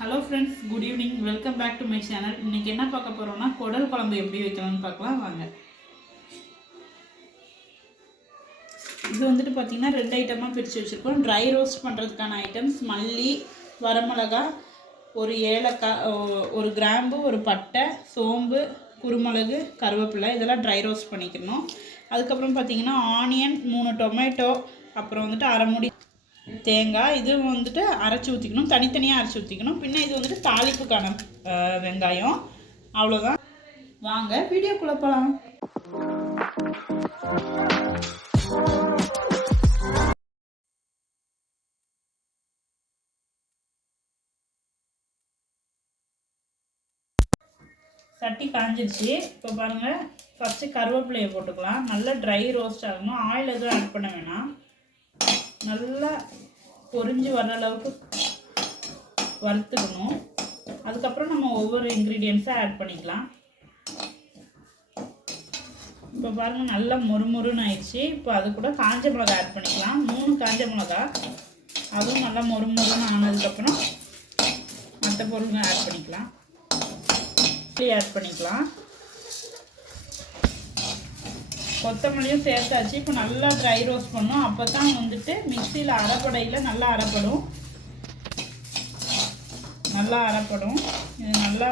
Hello friends, good evening. Welcome back to my channel. இன்றைக்கி என்ன பார்க்க போகிறோம்னா குடல் குழம்பு எப்படி வைக்கலாம்னு பார்க்கலாம் வாங்க. இது வந்துட்டு பார்த்திங்கன்னா 2 ஐட்டமாக பிரித்து வச்சுருக்கோம். ட்ரை ரோஸ்ட் பண்ணுறதுக்கான ஐட்டம்ஸ் மல்லி, வரமிளகா, ஒரு ஏலக்காய், ஒரு கிராம்பு, ஒரு பட்டை, சோம்பு, குருமிளகு, கருவேப்பிலை, இதெல்லாம் ட்ரை ரோஸ்ட் பண்ணிக்கணும். அதுக்கப்புறம் பார்த்திங்கன்னா ஆனியன், 3 டொமேட்டோ, அப்புறம் வந்துட்டு அரை மூடி தேங்காய், இது வந்துட்டு அரைச்சி ஊற்றிக்கணும், தனித்தனியாக அரைச்சி ஊற்றிக்கணும். பின்ன இது வந்துட்டு தாளிப்புக்கான வெங்காயம். அவ்வளோதான். வாங்க வீடியோக்குள்ளே போகலாம். சட்டி காஞ்சிருச்சு. இப்போ பாருங்கள், ஃபஸ்ட்டு கருவேப்பிலையை போட்டுக்கலாம். நல்லா ட்ரை ரோஸ்ட் ஆகணும். ஆயில் எதுவும் ஆட் பண்ண வேணாம். நல்லா பொரிஞ்சு வர்ற அளவுக்கு வறுத்துக்கணும். அதுக்கப்புறம் நம்ம ஒவ்வொரு இன்க்ரீடியன்ஸாக ஆட் பண்ணிக்கலாம். இப்போ பாருங்கள், நல்லா மொறுமொறுன்னு ஆயிடுச்சு. இப்போ அது கூட காஞ்ச மிளகா ஆட் பண்ணிக்கலாம். 3 காஞ்ச மிளகா, அதுவும் நல்லா மொறுமொறுன்னு ஆனதுக்கப்புறம் மற்ற பொருளுங்க ஆட் பண்ணிக்கலாம். ஆட் பண்ணிக்கலாம். கொத்தமல்லியும் சேர்த்தாச்சு. இப்போ நல்லா ட்ரை ரோஸ்ட் பண்ணணும். அப்போ தான் வந்துட்டு மிக்சியில் அரைப்படையில் நல்லா அரைப்படும். இது நல்லா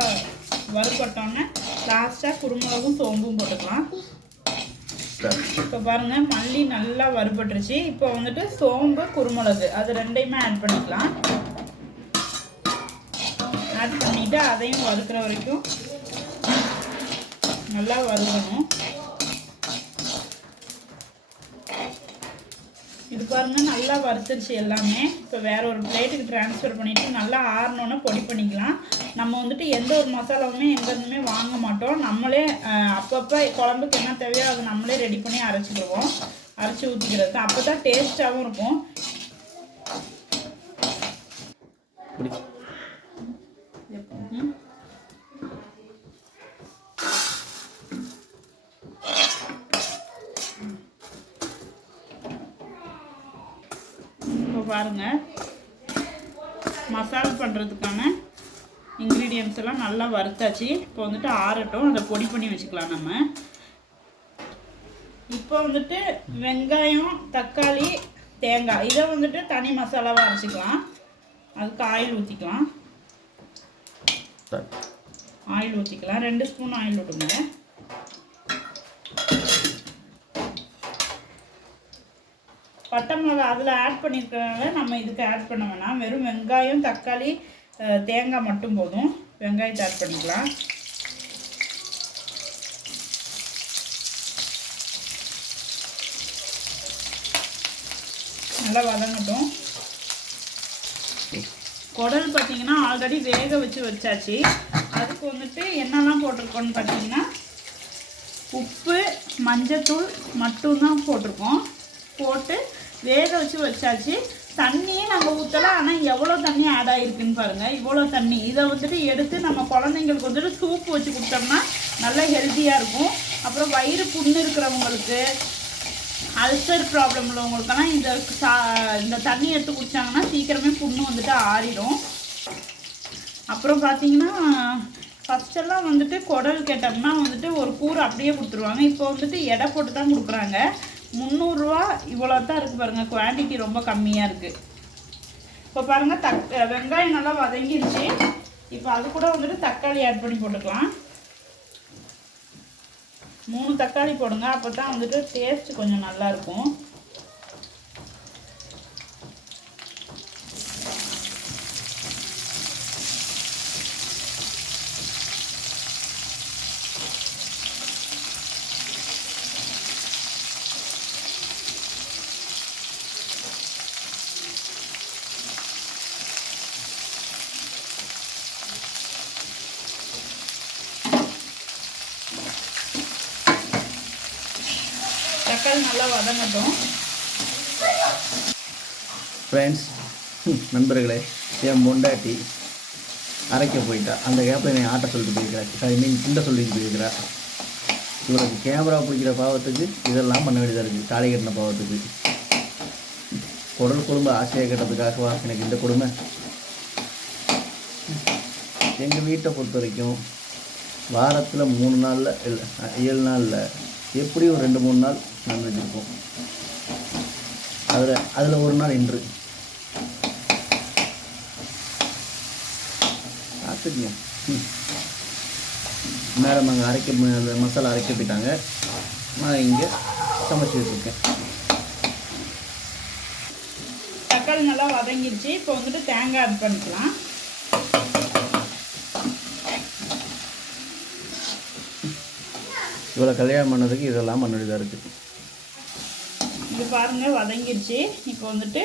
வறுபட்டோன்னே லாஸ்ட்டாக குருமிளகும் சோம்பும் போட்டுக்கலாம். இப்போ பாருங்கள், மல்லி நல்லா வறுபட்டுருச்சு. இப்போ வந்துட்டு சோம்பு, குருமிளகு அது ரெண்டையுமே ஆட் பண்ணிக்கலாம். ஆட் பண்ணிவிட்டு அதையும் வறுக்கிற வரைக்கும் நல்லா வறுக்கணும். இது பாருங்கள், நல்லா வறுத்துருச்சு எல்லாமே. இப்போ வேறு ஒரு பிளேட்டுக்கு ட்ரான்ஸ்ஃபர் பண்ணிவிட்டு நல்லா ஆறணுன்னு பொடி பண்ணிக்கலாம். நம்ம வந்துட்டு எந்த ஒரு மசாலாவுமே எங்கேருந்துமே வாங்க மாட்டோம். நம்மளே அப்பப்போ குழம்புக்கு என்ன தேவையோ அதை நம்மளே ரெடி பண்ணி அரைச்சிக்கிடுவோம். அரைச்சி ஊற்றிக்கிறது அப்போ தான் டேஸ்ட்டாகவும் இருக்கும். பாருங்கள், மசாலா பண்ணுறதுக்கான இன்க்ரீடியன்ஸ் எல்லாம் நல்லா வறுத்தாச்சு. இப்போ வந்துட்டு ஆறட்டும், அதை பொடி பண்ணி வச்சுக்கலாம் நம்ம. இப்போ வந்துட்டு வெங்காயம், தக்காளி, தேங்காய் இதை வந்துட்டு தனி மசாலாவாக அரைச்சிக்கலாம். அதுக்கு ஆயில் ஊற்றிக்கலாம். 2 ஸ்பூன் ஆயில் விட்டுங்க. பட்டை மிளகா அதில் ஆட் பண்ணியிருக்கிறதுனால நம்ம இதுக்கு ஆட் பண்ண வேணாம். வெறும் வெங்காயம், தக்காளி, தேங்காய் மட்டும் போதும். வெங்காயத்தை ஆட் பண்ணிக்கலாம். நல்லா வதங்கட்டும். குடல் பார்த்திங்கன்னா ஆல்ரெடி வேக வச்சாச்சு. அதுக்கு வந்துட்டு என்னெல்லாம் போட்டிருக்கோன்னு பார்த்தீங்கன்னா உப்பு, மஞ்சத்தூள் மட்டும்தான் போட்டிருக்கோம். போட்டு வேக வச்சாச்சு. தண்ணியே நம்ம ஊற்றலாம். ஆனால் எவ்வளோ தண்ணி ஆட் ஆகிருக்குன்னு பாருங்கள். இவ்வளோ தண்ணி. இதை வந்துட்டு எடுத்து நம்ம குழந்தைங்களுக்கு வந்துட்டு சூப் வச்சு கொடுத்தோம்னா நல்லா ஹெல்த்தியாக இருக்கும். அப்புறம் வயிறு புண்ணு இருக்கிறவங்களுக்கு, அல்சர் ப்ராப்ளம் உள்ளவங்களுக்கெல்லாம் இந்த தண்ணி எடுத்து குடித்தாங்கன்னா சீக்கிரமே புண்ணு வந்துட்டு ஆறிடும். அப்புறம் பார்த்திங்கன்னா ஃபஸ்ட்டெல்லாம் வந்துட்டு குடல் கேட்டோம்னா வந்துட்டு ஒரு கூறு அப்படியே கொடுத்துருவாங்க. இப்போ வந்துட்டு எடை போட்டு தான் கொடுக்குறாங்க. 300 ரூபா இவ்வளோ தான் இருக்குது பாருங்கள். குவான்டிட்டி ரொம்ப கம்மியாக இருக்குது. இப்போ பாருங்கள், வெங்காயம் நல்லா வதங்கிடுச்சு. இப்போ அது கூட வந்துட்டு தக்காளி ஆட் பண்ணி போட்டுக்கலாம். 3 தக்காளி போடுங்க. அப்போ தான் வந்துட்டு டேஸ்ட் கொஞ்சம் நல்லாயிருக்கும். தக்காளி நல்லா வதங்கட்டும். ஃப்ரெண்ட்ஸ், நண்பர்களே, என் பொண்டாட்டி அரைக்க போயிட்டா. அந்த கேப்பில் என்னை ஆட்ட சொல்லிட்டு போயிருக்கிறா. கிண்ட சொல்லிட்டு போயிருக்கிறா. இவளுக்கு கேமரா பிடிக்கிற பாவத்துக்கு இதெல்லாம் பண்ண வேண்டியதாக இருக்குது. தாலி கட்டின பாவத்துக்கு. குடல் குடும்ப ஆசையை கட்டதுக்காகவா எனக்கு இந்த கொடுமை? எங்கள் வீட்டை பொறுத்த வரைக்கும் வாரத்தில் 3 நாளில் இல்லை 7 நாளில் எப்படி ஒரு 2-3 நாள் நான்வெஜ் இருக்கும். அதில் ஒரு நாள் இன்று பார்த்துக்குங்க. மேடம் அங்கே அந்த மசாலா அரைக்க போயிட்டாங்க. நான் இங்கே சமைச்சிட்டு இருக்கேன். தக்காளி நல்லா வதங்கிடுச்சு. இப்போ வந்துட்டு தேங்காய் ஆட் பண்ணிக்கலாம். இவ்வளோ கல்யாணம் பண்ணதுக்கு இதெல்லாம் பண்ண வேண்டியதாக இருக்குது. இது பாருங்கள் வதங்கிடுச்சு. இப்போ வந்துட்டு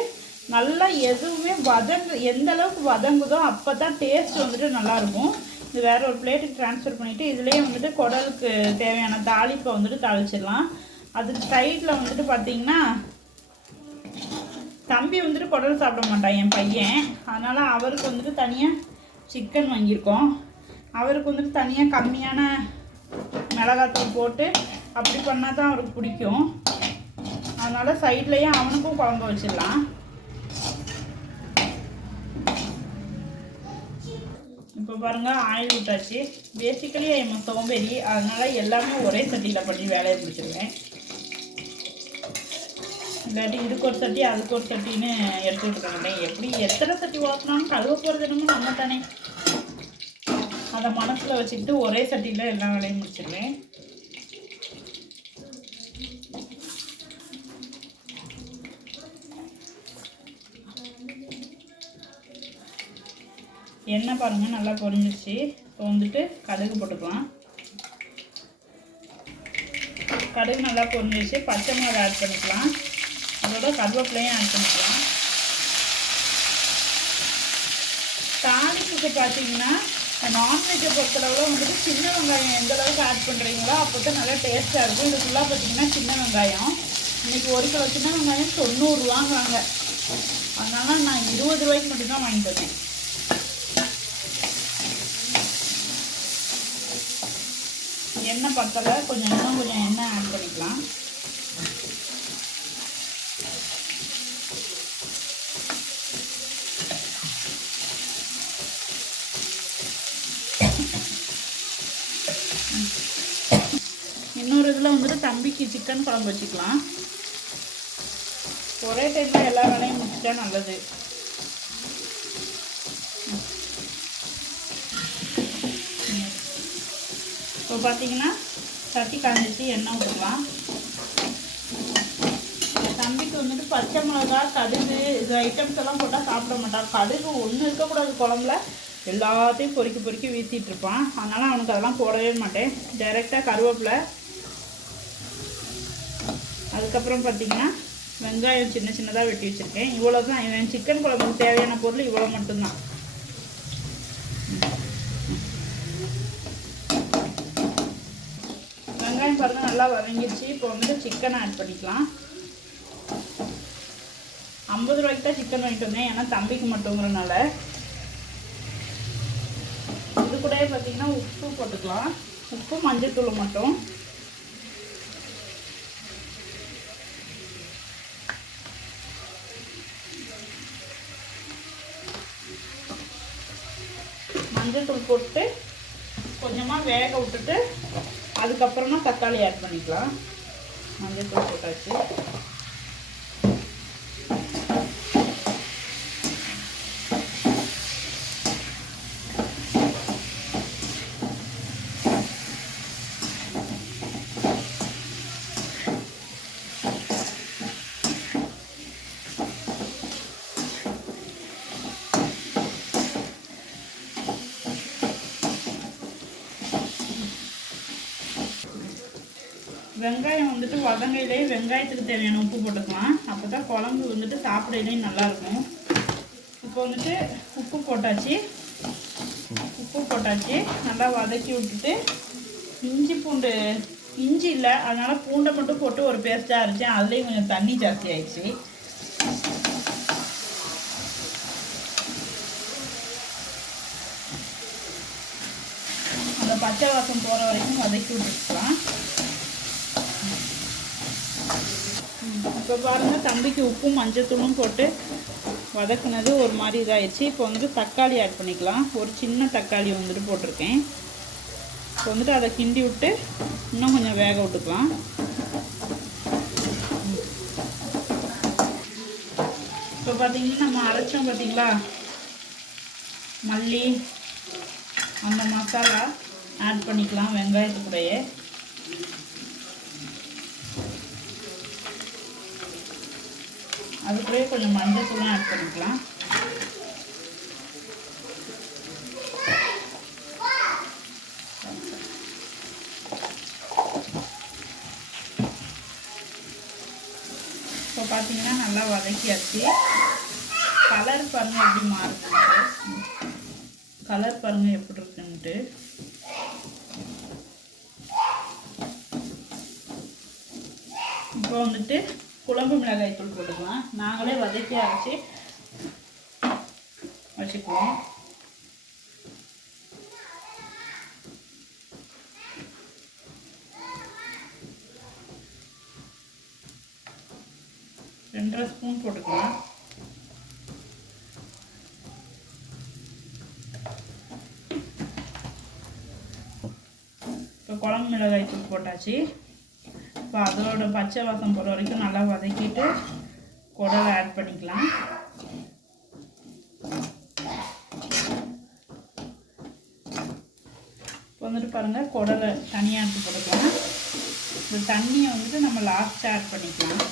நல்லா எதுவுமே எந்த அளவுக்கு வதங்குதோ அப்போ தான் டேஸ்ட் வந்துட்டு நல்லாயிருக்கும். இது வேறு ஒரு பிளேட்டுக்கு ட்ரான்ஸ்ஃபர் பண்ணிவிட்டு இதுலேயே வந்துட்டு குடலுக்கு தேவையான தாளிப்பை வந்துட்டு தாளிச்சிடலாம். அதுக்கு சைடில் வந்துட்டு பார்த்திங்கன்னா தம்பி வந்துட்டு குடல் சாப்பிட மாட்டான் என் பையன். அதனால் அவருக்கு வந்துட்டு தனியாக சிக்கன் வாங்கியிருக்கோம். அவருக்கு வந்துட்டு தனியாக கம்மியான மிளகாத்தூள் போட்டு அப்படி பண்ணால் தான் அவருக்கு பிடிக்கும். அதனால் சைட்லேயே அவனுக்கும் குழம்பு வச்சிடலாம். இப்போ பாருங்கள் ஆயில் விட்டாச்சு. பேசிக்கலி என் சோம்பேறி, அதனால் எல்லாமே ஒரே சட்டியில் பண்ணி வேலையை பிடிச்சிருவேன். இல்லாட்டி இதுக்கு ஒரு சட்டி அதுக்கு ஒரு சட்டின்னு எடுத்துக்கிட்டு இருக்கேன். எப்படி எத்தனை சட்டி ஓட்டினாலும் கழுவ போகிறது என்னமோ நம்ம தானே. அதை மனசில் வச்சுக்கிட்டு ஒரே சட்டியில் எல்லா வேலையும் முடிச்சிடுவேன். எண்ணெய் பாருங்கள் நல்லா பொரிஞ்சிச்சு. இப்போ வந்துட்டு கடுகு போட்டுக்கலாம். கடுகு நல்லா பொரிஞ்சிச்சு. பச்சை மிளகாய் ஆட் பண்ணிக்கலாம். அதோட கருவேப்பிலையும் ஆட் பண்ணிக்கலாம். தாளிப்புக்கு பார்த்தீங்கன்னா நான்வெஜ்ஜை பொறுத்தளவில் வந்துட்டு சின்ன வெங்காயம் எந்த அளவுக்கு ஆட் பண்ணுறீங்களோ அப்போ தான் நல்லா டேஸ்ட்டாக இருக்கும். இது ஃபுல்லாக பார்த்தீங்கன்னா சின்ன வெங்காயம். இன்றைக்கி 1 கிலோ சின்ன வெங்காயம் 90 ரூபாங்கிறாங்க. அதனால் நான் 20 ரூபாய்க்கு மட்டும்தான் வாங்கிட்டு வந்தேன். எண்ணெய் பத்தலை, கொஞ்சம் எண்ணெய் ஆட் பண்ணிக்கலாம். இன்னொரு இதில் வந்துட்டு தம்பிக்கு சிக்கன் குழம்பு வச்சுக்கலாம். ஒரே டைமில் எல்லா வேலையும் முடிச்சிட்டா நல்லது. இப்போ பார்த்தீங்கன்னா சட்டி காஞ்சிச்சு, எண்ணெய் விட்டுக்கலாம். தம்பிக்கு வந்துட்டு பச்சை மிளகா கடுகு இது ஐட்டம்ஸ் எல்லாம் போட்டால் சாப்பிட மாட்டான். கடுகு ஒன்றும் இருக்கக்கூடாது குழம்புல, எல்லாத்தையும் பொறுக்கி வீசிட்டு இருப்பான். அதனால் அவனுக்கு அதெல்லாம் போடவே மாட்டேன். டைரெக்டாக கருவேப்பிலை, அதுக்கப்புறம் பார்த்திங்கன்னா வெங்காயம் சின்னதாக வெட்டி வச்சுருக்கேன். இவ்வளோ தான் இவன் சிக்கன் குழம்புக்கு தேவையான பொருள் இவ்வளோ மட்டும்தான். வெங்காயம் பாருங்கள் நல்லா வதங்கிடுச்சு. இப்போ வந்துட்டு சிக்கனை ஆட் பண்ணிக்கலாம். 50 ரூபாய்க்கு தான் சிக்கன் வாங்கிட்டு வந்தேன், ஏன்னா தம்பிக்கு மட்டுங்கிறனால. இது கூட பார்த்திங்கன்னா உப்பு போட்டுக்கலாம். உப்பு மஞ்சள் மட்டும். மஞ்சள் போட்டு கொஞ்சமாக வேக விட்டுட்டு அதுக்கப்புறமா தக்காளி ஆட் பண்ணிக்கலாம். மஞ்சள் போட்டாச்சு. வெங்காயம் வந்துட்டு வதங்கையிலே வெங்காயத்துக்கு தேவையான உப்பு போட்டுக்கலாம். அப்போ தான் குழம்பு வந்துட்டு சாப்பிடையிலே நல்லாயிருக்கும். இப்போ வந்துட்டு உப்பு போட்டாச்சு. நல்லா வதக்கி விட்டுட்டு இஞ்சி இல்லை, அதனால் பூண்டை மட்டும் போட்டு ஒரு பேஸ்ட்டாக அரைச்சேன். அதுலேயும் கொஞ்சம் தண்ணி ஜாஸ்தி ஆயிடுச்சு. அந்த பச்சை வாசம் போகிற வரைக்கும் வதக்கி விட்டுக்கலாம். இப்போ பாருங்கள் தம்பிக்கு உப்பும் மஞ்சத்தூளும் போட்டு வதக்குனது ஒரு மாதிரி இதாகிடுச்சு. இப்போ வந்துட்டு தக்காளி ஆட் பண்ணிக்கலாம். ஒரு சின்ன தக்காளி வந்துட்டு போட்டிருக்கேன். இப்போ வந்துட்டு அதை கிண்டி விட்டு இன்னும் கொஞ்சம் வேக விட்டுக்கலாம். இப்போ பார்த்தீங்கன்னா நம்ம அரைச்சோம் பார்த்தீங்களா மல்லி, அந்த மசாலா ஆட் பண்ணிக்கலாம் வெங்காயத்து கூடயே. அது கூடயே கொஞ்சம் மஞ்சள் தூளும் ஆட் பண்ணிக்கலாம். இப்போ பார்த்தீங்கன்னா நல்லா வதக்கியாச்சு. கலர் பாருங்கள் எப்படி மாறுது, கலர் பாருங்கள் எப்படி இருக்குன்ட்டு. இப்போ வந்துட்டு குழம்பு மிளகாய் தூள் போட்டுக்கலாம். நாங்களே வதக்கி அரைச்சி வச்சுக்குவோம். ரெண்டரை ஸ்பூன் போட்டுக்கலாம். இப்போ குழம்பு மிளகாய் தூள் போட்டாச்சு. இப்போ அதோட பச்சை வாசம் போகிற வரைக்கும் நல்லா வதக்கிட்டு குடலை ஆட் பண்ணிக்கலாம். இப்போ வந்துட்டு பாருங்கள் குடலை தனியாக எடுத்து போட்டுக்கலாம். இந்த தண்ணியை வந்துட்டு நம்ம லாஸ்ட்டாக ஆட் பண்ணிக்கலாம்.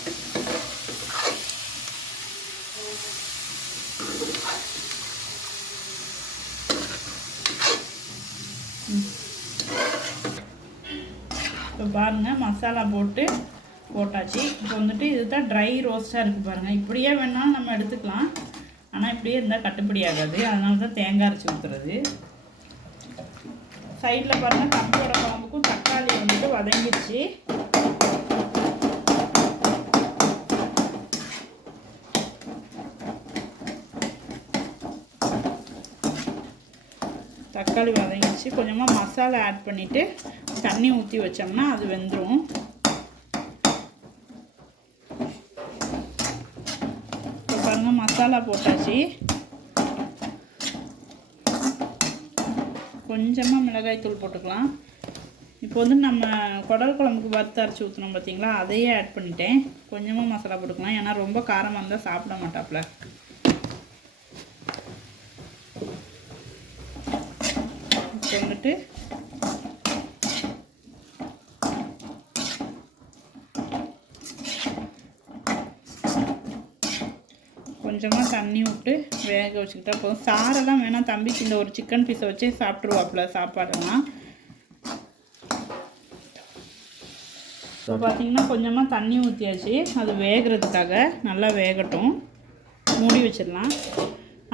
இப்போ பாருங்கள் மசாலா போட்டாச்சு. இப்போ வந்துட்டு இதுதான் ட்ரை ரோஸ்ட்டாக இருக்குது பாருங்கள். இப்படியே வேணாலும் நம்ம எடுத்துக்கலாம், ஆனால் இப்படியே இருந்தால் கட்டுப்படி ஆகாது. அதனால தான் தேங்காய் அரைச்சி ஊற்றுறது. சைடில் பாருங்கள் தம்பியோட குழம்புக்கும் தக்காளி வந்துட்டு வதங்கிடுச்சு. தக்காளி வதங்கிடுச்சு. கொஞ்சமாக மசாலா ஆட் பண்ணிவிட்டு தண்ணி ஊற்றி வச்சோம்னா அது வெந்துடும். இப்போ பாருங்கள் மசாலா போட்டாச்சு. கொஞ்சமாக மிளகாய் தூள் போட்டுக்கலாம். இப்போ வந்து நம்ம குடல் குழம்புக்கு வறுத்து அரைச்சி ஊற்றணும் பார்த்தீங்களா, அதையே ஆட் பண்ணிட்டேன். கொஞ்சமாக மசாலா போட்டுக்கலாம், ஏன்னா ரொம்ப காரமாக இருந்தால் சாப்பிட மாட்டாப்புல. இப்போ வந்துட்டு கொஞ்சமாக தண்ணி விட்டு வேக வச்சுக்கிட்டா போதும். சாரெல்லாம் வேணால் தம்பிக்கு இந்த ஒரு சிக்கன் பீஸை வச்சே சாப்பிட்ருவாப்புல சாப்பாடெல்லாம். இப்போ பார்த்தீங்கன்னா கொஞ்சமாக தண்ணி ஊற்றியாச்சு. அது வேகிறதுக்காக நல்லா வேகட்டும், மூடி வச்சிடலாம்.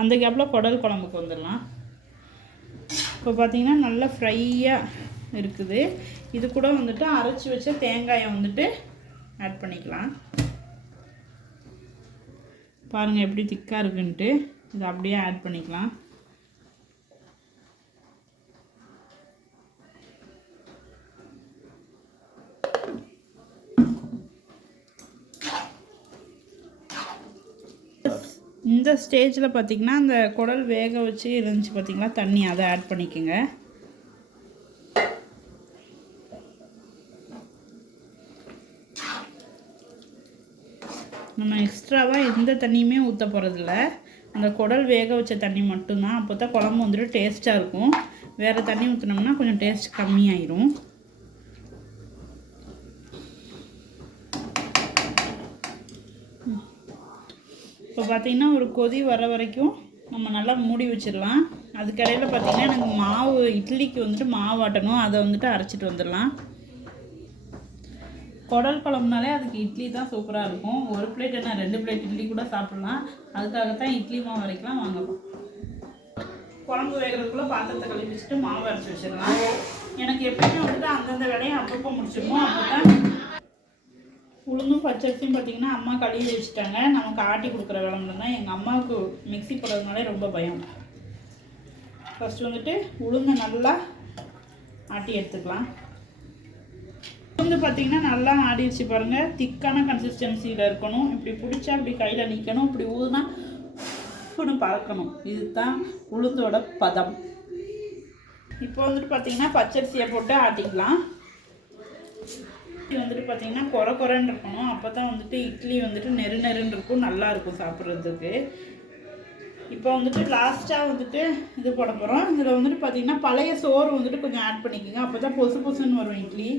அந்த கேப்பில் குடல் குழம்புக்கு வந்துடலாம். இப்போ பார்த்தீங்கன்னா நல்லா ஃப்ரையாக இருக்குது. இது கூட வந்துட்டு அரைச்சி வச்ச தேங்காயை வந்துட்டு ஆட் பண்ணிக்கலாம். பாருங்கள் எப்படி திக்காக இருக்குன்ட்டு. இதை அப்படியே ஆட் பண்ணிக்கலாம். இந்த ஸ்டேஜில் பார்த்திங்கன்னா அந்த குடல் வேக வச்சு இருந்துச்சு பார்த்திங்களா தண்ணி, அதை ஆட் பண்ணிக்கோங்க. நம்ம எக்ஸ்ட்ராவாக எந்த தண்ணியுமே ஊற்ற போகிறதில்ல. அந்த குடல் வேக வச்ச தண்ணி மட்டும்தான். அப்போ தான் குழம்பு வந்துட்டு டேஸ்ட்டாக இருக்கும். வேறு தண்ணி ஊற்றினோம்னா கொஞ்சம் டேஸ்ட் கம்மியாயிரும். இப்போ பார்த்திங்கன்னா ஒரு கொதி வர வரைக்கும் நம்ம நல்லா மூடி வச்சிடலாம். அதுக்கடையில் பார்த்திங்கன்னா எனக்கு மாவு இட்லிக்கு வந்துட்டு மாவு ஆட்டணும், அதை வந்துட்டு அரைச்சிட்டு வந்துடலாம். குடல் குழம்புனாலே அதுக்கு இட்லி தான் சூப்பராக இருக்கும். ஒரு பிளேட் என்ன 2 பிளேட் இட்லி கூட சாப்பிட்லாம். அதுக்காகத்தான் இட்லி மாவு வரைக்கலாம் வாங்கலாம். குழம்பு வேகிறதுக்குள்ளே பாத்திரத்தை கழுவி வச்சுட்டு மாவு அரைச்சி வச்சிடலாம். எனக்கு எப்பவுமே வந்துட்டு அந்தந்த வேலையை அப்பப்போ முடிச்சிருக்கோம். அப்போ தான் உளுந்தும் பச்சரிசியும் பார்த்திங்கன்னா அம்மா கழுவி வச்சுட்டாங்க. நமக்கு ஆட்டி கொடுக்குற விளம்பரம் தான். எங்கள் அம்மாவுக்கு மிக்ஸி போடுறதுனாலே ரொம்ப பயம். ஃபஸ்ட்டு வந்துட்டு உளுந்தை நல்லா ஆட்டி எடுத்துக்கலாம். உளுந்து பார்த்திங்கன்னா நல்லா ஆடிடுச்சு பாருங்கள். திக்கான கன்சிஸ்டன்சியில் இருக்கணும். இப்படி பிடிச்சா இப்படி கையில் நிற்கணும். இப்படி ஊதுனா பஃப்னு பறக்கணும். இதுதான் உளுந்தோட பதம். இப்போ வந்துட்டு பார்த்திங்கன்னா பச்சரிசியை போட்டு ஆட்டிக்கலாம். இது வந்துட்டு பார்த்திங்கன்னா குறைன்னு இருக்கணும். அப்போ தான் வந்துட்டு இட்லி வந்துட்டு நெருன்னு இருக்கும், நல்லாயிருக்கும் சாப்பிட்றதுக்கு. இப்போ வந்துட்டு லாஸ்ட்டாக வந்துட்டு இது போட போகிறோம். இதில் வந்துட்டு பார்த்திங்கன்னா பழைய சோறு வந்துட்டு கொஞ்சம் ஆட் பண்ணிக்கோங்க. அப்போ தான் பொசுன்னு வரும் இட்லி.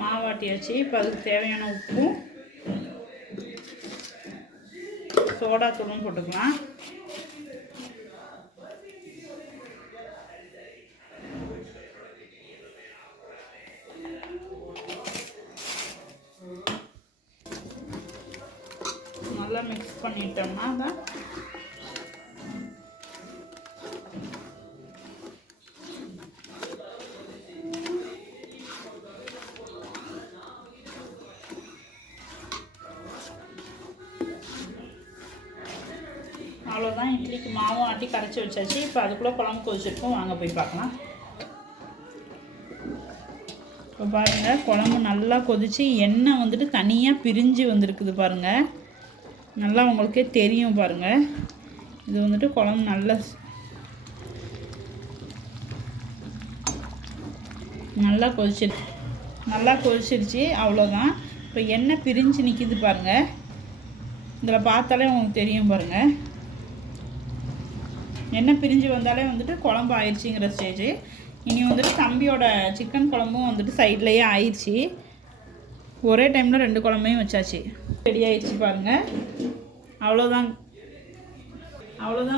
மாவாட்டியாச்சு. இப்போ அதுக்கு தேவையான உப்பும் சோடா தூளும் போட்டுக்கலாம். நல்லா மிக்ஸ் பண்ணிட்டோம்னா தான் அவ்வளோதான். இட்லிக்கு மாவும் ஆட்டி கரைச்சி வச்சாச்சு. இப்போ அதுக்குள்ளே குழம்பு கொதிச்சிருக்கோம். வாங்க போய் பார்க்கலாம். இப்போ பாருங்கள், குழம்பு நல்லா கொதிச்சு எண்ணெய் வந்துட்டு தனியாக பிரிஞ்சு வந்திருக்குது பாருங்கள். நல்லா உங்களுக்கே தெரியும் பாருங்கள். இது வந்துட்டு குழம்பு நல்லா கொதிச்சிருச்சு. அவ்வளோதான். இப்போ எண்ணெய் பிரிஞ்சு நிற்கிது பாருங்கள். இதில் பார்த்தாலே உங்களுக்கு தெரியும் பாருங்கள். எண்ணெய் பிரிஞ்சு வந்தாலே வந்துட்டு குழம்பு ஆயிடுச்சுங்கிற ஸ்டேஜ். இனி வந்துட்டு தம்பியோட சிக்கன் குழம்பும் வந்துட்டு சைட்லேயே ஆயிடுச்சு. ஒரே டைமில் 2 குழம்பையும் வச்சாச்சு. ரெடி ஆயிடுச்சு பாருங்கள். அவ்வளோதான்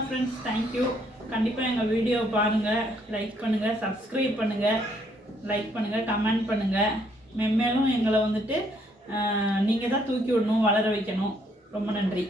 ஃப்ரெண்ட்ஸ். தேங்க்யூ. கண்டிப்பாக எங்கள் வீடியோ பாருங்கள், லைக் பண்ணுங்கள், சப்ஸ்கிரைப் பண்ணுங்கள், லைக் பண்ணுங்கள், கமெண்ட் பண்ணுங்கள். மென்மேலும் எங்களை வந்துட்டு நீங்கள் தான் தூக்கி விடணும், வளர வைக்கணும். ரொம்ப நன்றி.